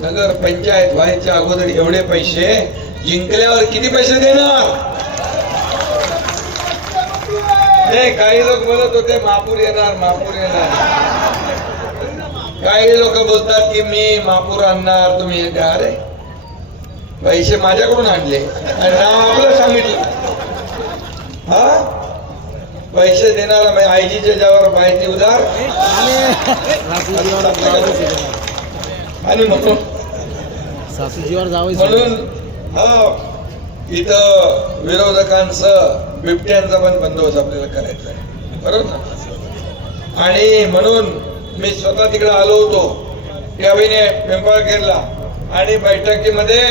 नगर पंचायत व्हायच्या अगोदर एवढे पैसे जिंकल्यावर किती पैसे देणार? नाही, काही लोक बोलत होते महापूर येणार, महापूर येणार. काही लोक बोलतात की मी महापूर आणणार, तुम्ही हे द्या. अरे पैसे माझ्याकडून आणले आणि नाव आपलं सांगितलं. हा पैसे देणारा आयजीच्या ज्यावर माहिती उदार आणि म्हणून इथं विरोधकांचं बिबट्यांचा पण बंदोबस्त आपल्याला करायचा आहे, बरोबर ना? आणि म्हणून मी स्वतः तिकडे आलो होतो त्यावेळी पिंपळखेरला, आणि बैठकीमध्ये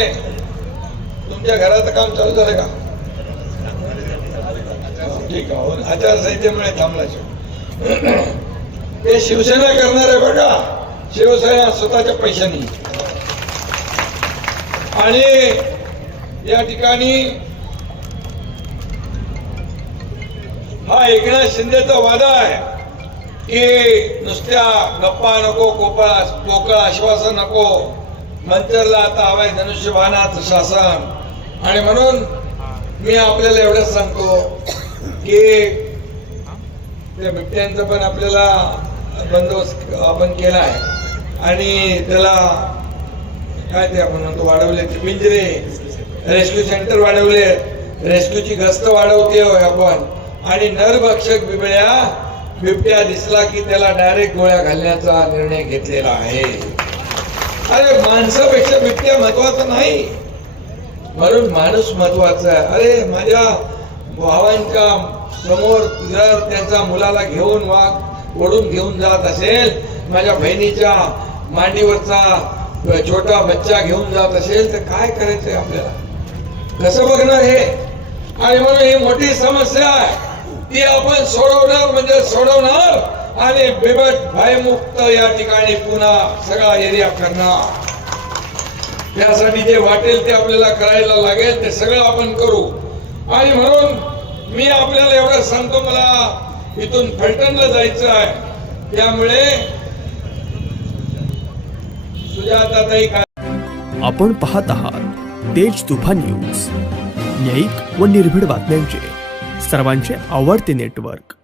तुमच्या घराचं काम चालू झालं का? ठीक आहे, आचारसंहितेमुळे थांबला. ते शिवसेना करणार आहे बघा, शिवसेना स्वतःच्या पैशांनी. आणि या ठिकाणी हा एकनाथ शिंदेचा वादा आहे की नुसत्या गप्पा नको, पोकळ आश्वासन नको, मंचरला आता हवाय धनुष्यबाणाचं शासन. आणि म्हणून मी आपल्याला एवढंच सांगतो की त्या बिबट्यांचा पण आपल्याला बंदोबस्त आपण केला आहे, आणि त्याला काय ते आपण म्हणतो वाढवले, पिंजरे, रेस्क्यू सेंटर वाढवले, रेस्क्यूची गस्त वाढवते आपण. आणि नरभक्षक बिबट्या दिसला की त्याला डायरेक्ट गोळ्या घालण्याचा निर्णय घेतलेला आहे. अरे माणसापेक्षा बिबट्या महत्वाचा नाही, म्हणून माणूस महत्वाचा आहे. अरे माझ्या भावांच्या समोर जर त्यांच्या मुलाला घेऊन ओढून घेऊन जात असेल, माझ्या बहिणीच्या मांडीवरचा छोटा बच्चा घेऊन जात असेल, तर काय करायचंय आपल्याला? कसं बघणार हे? आणि म्हणून ही मोठी समस्या आहे, ती आपण सोडवणार म्हणजे सोडवणार, आणि बिबट भयमुक्त या ठिकाणी पुन्हा सगळा एरिया करणार. त्यासाठी जे वाटेल ते आपल्याला करायला लागेल ते सगळं आपण करू. आणि म्हणून मी आपल्याला एवढं सांगतो, मला इथून फलटणला जायचं आहे, त्यामुळे सुजाताताई. आपण पाहत आहात तेज तुफान न्यूज, न्यायिक व निर्भीड बातम्यांचे सर्वांचे आवडते नेटवर्क.